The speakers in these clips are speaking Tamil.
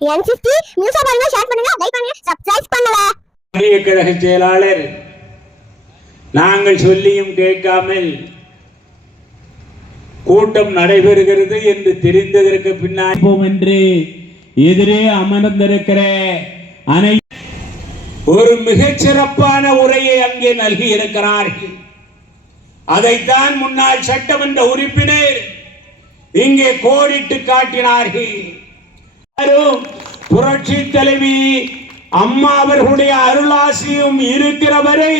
என் சிஸ்டி நியூஸா பாருங்க ஷேர் பண்ணுங்க லைக் பண்ணுங்க சப்ஸ்கிரைப் பண்ணுங்க. இயக்கரக செயலாளர் நாங்கள் சொல்லியும் கேட்காமல் கூட்டம் நடைபெறுகிறது என்று தெரிந்ததற்கு பின்னால் போம் என்று எதிரே அமர்ந்திருக்கிற அனை ஒரு மிகச் சிறப்பான உரையை அங்கே நல்கி இருக்கிறார்கள். அதைத்தான் முன்னாள் சட்டமன்ற உறுப்பினர் இங்கே கோடிட்டு காட்டினார்கள். புரட்சி தலைவி அம்மா அவர்களுடைய அருளாசியும் இருக்கிறவரை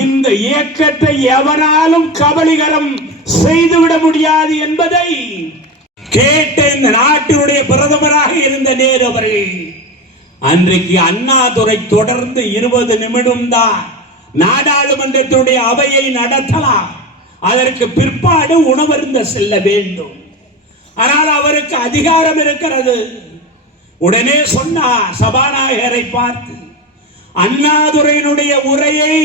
இந்த இயக்கத்தை எவனாலும் கபலிகரம் செய்துவிட முடியாது என்பதை கேட்ட இந்த நாட்டினுடைய பிரதமராக இருந்த நேரு அவர்கள் அன்றைக்கு அண்ணாதுரை தொடர்ந்து இருபது நிமிடம் தான் நாடாளுமன்றத்தினுடைய அவையை நடத்தலாம். அதற்கு பிற்பாடு உணவருந்த செல்ல வேண்டும். ஆனால் அவருக்கு அதிகாரம் இருக்கிறது. உடனே சொன்னார் சபாநாயகரை பார்த்து அண்ணாதுரையினுடைய உரையை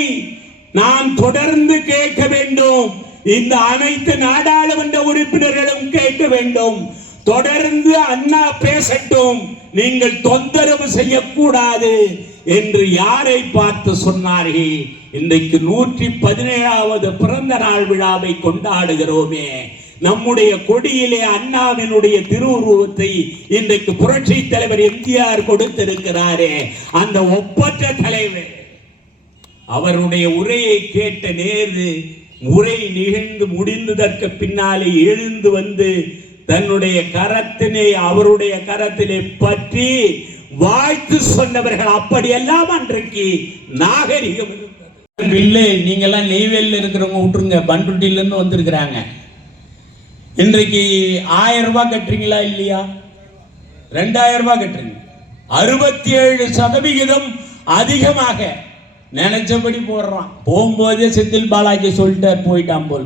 நான் தொடர்ந்து கேட்க வேண்டும். இந்த அனைத்து நாடாளுமன்ற உறுப்பினர்களும் கேட்க வேண்டும். தொடர்ந்து அண்ணா பேசட்டும். நீங்கள் தொந்தரவு செய்யக்கூடாது என்று யாரை பார்த்து சொன்னார்கள்? இன்றைக்கு நூற்றி பதினேழாவது பிறந்த நாள் விழாவை கொண்டாடுகிறோமே. நம்முடைய கொடியிலே அண்ணாவினுடைய திருவுருவத்தை இன்றைக்கு புரட்சி தலைவர் எம்ஜிஆர் கொடுத்திருக்கிறாரே. அந்த ஒப்பற்ற தலைவர் அவருடைய உரையை கேட்ட நேரு உரை நிகழ்ந்து முடிந்ததற்கு பின்னாலே எழுந்து வந்து தன்னுடைய கரத்தினை அவருடைய கரத்திலே பற்றி வாழ்த்து சொன்னவர்கள் அப்படியெல்லாம் அன்றைக்கு நாகரிகம் இருந்தது. இல்லை நீங்கெல்லாம் நெய்வேலியில் இருக்கிறவங்க விட்டுருங்க. பண்ருட்டில இருந்து வந்திருக்கிறாங்க. இன்றைக்கு ஆயிரம் ரூபாய் கட்டுறீங்களா இல்லையா? ரெண்டாயிரம் ரூபாய் கட்டுறீங்க. அறுபத்தி ஏழு சதவிகிதம் அதிகமாக நினைச்சபடி போடுறான். போகும்போதே செந்தில் பாலாஜி சொல்லிட்டு போயிட்டான் போல்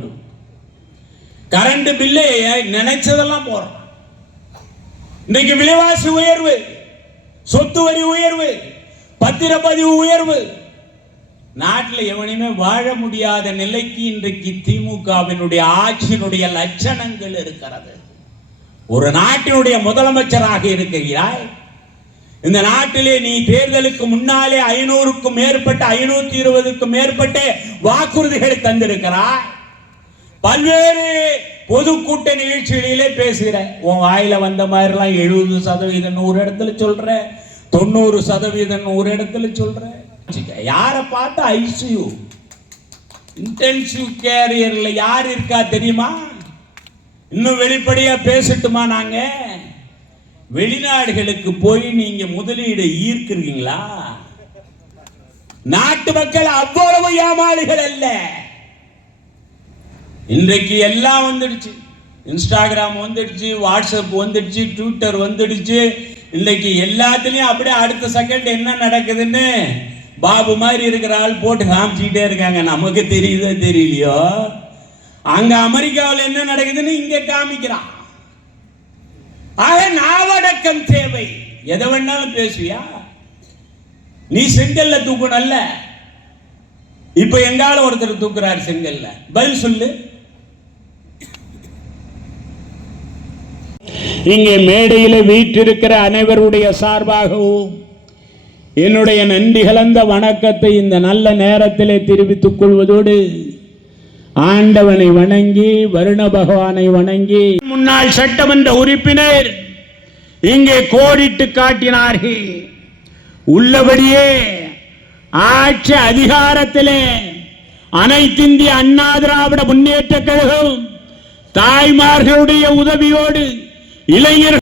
கரண்ட் பில்லே நினைச்சதெல்லாம் போடுறான். இன்னைக்கு விலைவாசி உயர்வு சொத்து வரி உயர்வு பத்திரப்பதிவு உயர்வு நாட்டில் எவனையுமே வாழ முடியாத நிலைக்கு இன்றைக்கு திமுகவினுடைய ஆட்சியினுடைய லட்சணங்கள் இருக்கிறது. ஒரு நாட்டினுடைய முதலமைச்சராக இருக்கிறாய். இந்த நாட்டிலே நீ தேர்தலுக்கு முன்னாலே ஐநூறுக்கும் மேற்பட்ட ஐநூத்தி இருபதுக்கும் மேற்பட்ட வாக்குறுதிகளை தந்திருக்கிறாய். பல்வேறு பொதுக்கூட்ட நிகழ்ச்சிகளிலே பேசுகிற உன் வாயில வந்த மாதிரிலாம் எழுபது சதவீதம் ஒரு இடத்துல சொல்ற தொண்ணூறு சதவீதம் ஒரு இடத்துல சொல்ற. யாரை பார்த்தா ஐசியூ? இன்டென்சிவ் கேரியர்ல யார் இருக்கா தெரியுமா? இன்னும் வெளிப்படையா பேசட்டுமா நாங்க? வெளிநாடுகளுக்கு போய் நீங்க முதலீடு ஈர்க்கிறீங்களா? நாட்டு மக்கள் அவ்வளவு ஏமாளிகள் அல்ல. இன்றைக்கு எல்லாம் வந்துடுச்சு. இன்ஸ்டாகிராம் வந்துடுச்சு வாட்ஸ்அப் வந்துடுச்சு ட்விட்டர் வந்துடுச்சு. இன்னைக்கு எல்லாத்துலயும் அப்படியே அடுத்த செகண்ட் என்ன நடக்குதுன்னு பாபு மாதிரி இருக்கிற ஆள் போட்டு காமிச்சிக்கிட்டே இருக்காங்க. நமக்கு தெரியுதோ தெரியலையோ? அங்க அமெரிக்காவில் என்ன நடக்குதுன்னு இங்க காமிக்கிறான். ஆக நாவடக்கம் தேவை. எதை வேணாலும் பேசுவியா? நீ செங்கல்ல தூக்கணும்ல இப்ப எங்கால ஒருத்தர் தூக்குறாரு செங்கல்ல? பதில் சொல்லு. இங்கே மேடையில் வீற்றிருக்கிற அனைவருடைய சார்பாகவும் என்னுடைய நன்றி கலந்த வணக்கத்தை இந்த நல்ல நேரத்திலே தெரிவித்துக் கொள்வதோடு ஆண்டவனை வணங்கி வருண பகவானை வணங்கி முன்னாள் சட்டமன்ற உறுப்பினர் இங்கே கோடிட்டு காட்டினார்கள். உள்ளபடியே ஆட்சி அதிகாரத்திலே அனைத்திந்திய அண்ணா திராவிட முன்னேற்ற கழகம் தாய்மார்களுடைய உதவியோடு இளைஞர்